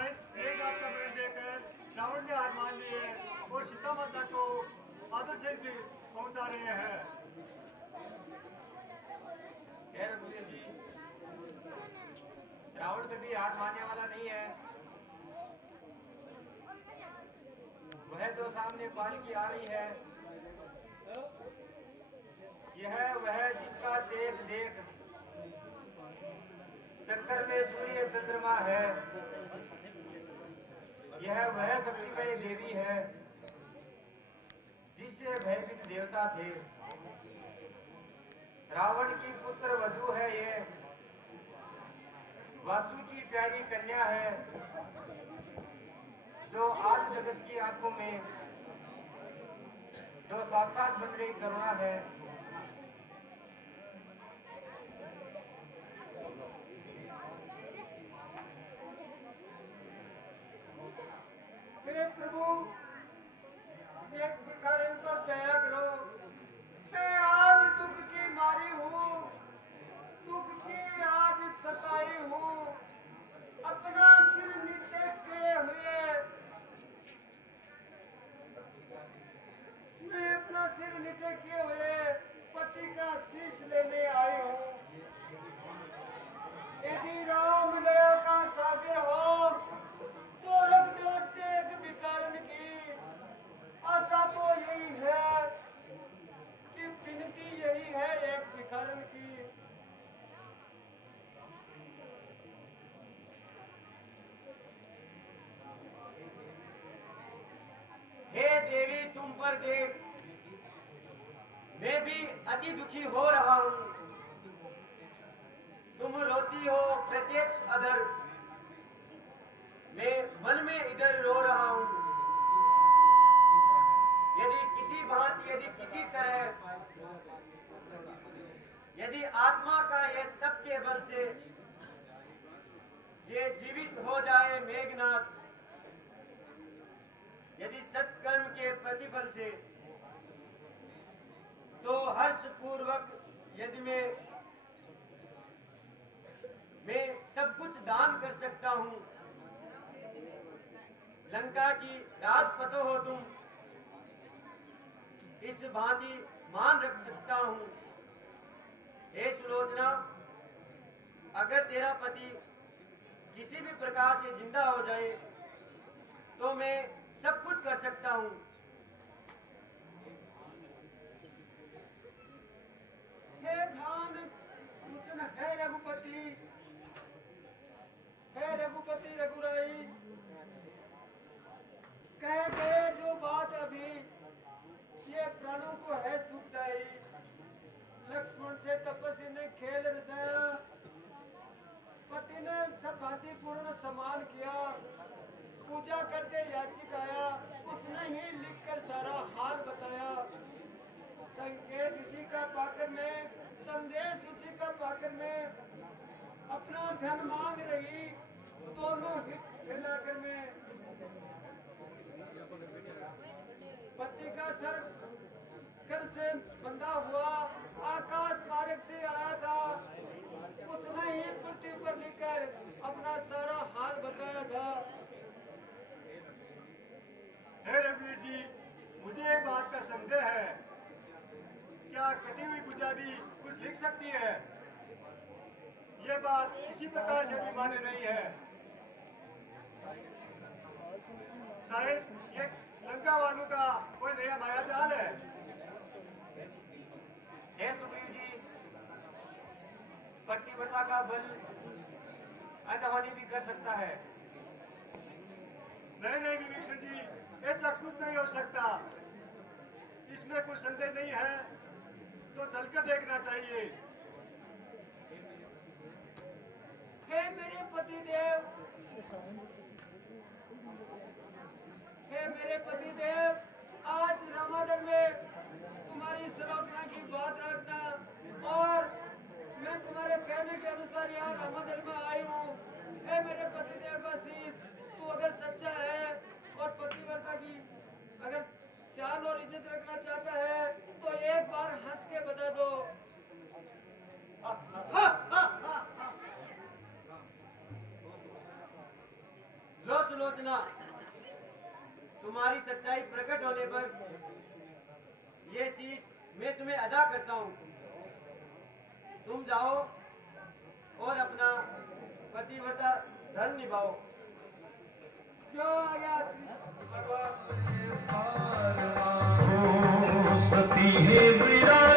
शायद एक आपका वरण देकर रावण ने हार मान ली है और सीता माता को आदर से पहुंचा रहे हैं। रघुवीर जी, रावण कभी हार मानने वाला नहीं है। वह तो सामने पालकी आ रही है, यह वह जिसका तेज देख चक्कर में सूर्य चंद्रमा है, यह वह शक्तिमय देवी है जिससे भयभीत देवता थे। रावण की पुत्र वधू है ये, वासु की प्यारी कन्या है, जो आज जगत की आंखों में जो साक्षात बन गई करुणा है। हे प्रभु, एक भिखारी पर दया करो। मैं आज दुख की मारी हूँ, दुख की आज सताई हूँ। अपना सिर नीचे किए हुए मैं अपना सिर नीचे किए हुए पति का शीश लेने आई हूँ। यदि राम दया का सागर हो तो रख दो टेक भिखारन की। आशा तो यही है कि विनती यही है एक भिखारन की। हे देवी, तुम पर देख मैं भी अति दुखी हो रहा हूँ। तुम रोती हो प्रत्यक्ष अधर, मैं मन में इधर रो रहा हूँ। यदि किसी भांति, यदि किसी तरह, यदि आत्मा का ये तप के बल से ये जीवित हो जाए मेघनाथ, यदि सत्कर्म के प्रतिफल से, तो हर्ष पूर्वक यदि मैं सब कुछ दान कर सकता हूँ। लंका की राजपतो हो तुम, इस भांति मान रख सकता हूँ। हे सुलोचना, अगर तेरा पति किसी भी प्रकार से जिंदा हो जाए तो मैं सब कुछ कर सकता हूँ। हे भान भूषण, हे रघुपति, हे रघुपति रघुराई, कह गए जो बात अभी, ये प्राणों को है सुखदाई। लक्ष्मण से तपस्वी ने खेल रचाया, पति ने सब भांति पूर्ण सम्मान किया। पूजा करते याचिक आया, उसने ही लिखकर सारा हाल बताया। संकेत इसी का पाकर में, संदेश उसी का पाकर में, अपना धन मांग रही दोनों हित हिलाकर में। पति का सर कर से बंधा हुआ आकाश मार्ग से आया था, उसने ही पृथ्वी पर लिखकर अपना सारा हाल बताया था। हे रघुवीर जी, मुझे एक बात का संदेह है, क्या कटी हुई भुजा भी कुछ लिख सकती है? ये बात किसी प्रकार से भी मान्य नहीं है। शायद ये लंका वालों का कोई नया माया जाल है। हे सुग्रीव जी, पतिव्रता का बल अनहानि भी कर सकता है। नहीं नहीं विभीषण जी, ये चाक्षुष नहीं हो सकता। इसमें कोई संदेह नहीं है, तो चलकर देखना चाहिए। हे मेरे पतिदेव, हे मेरे पतिदेव, आज रामादल में तुम्हारी सलोचना की बात रखना और मैं तुम्हारे कहने के अनुसार यहाँ रामादल में आई हूँ। हे मेरे पतिदेव का शीश, तू अगर सच्चा है और पतिव्रता की अगर शान और इज्जत रखना चाहता है तो एक बार हंस के बता दो। लो सुलोचना, तुम्हारी सच्चाई प्रकट होने पर ये शीश मैं तुम्हें अदा करता हूँ। तुम जाओ और अपना पतिव्रता धर्म निभाओ। जो आज्ञा सती है विराट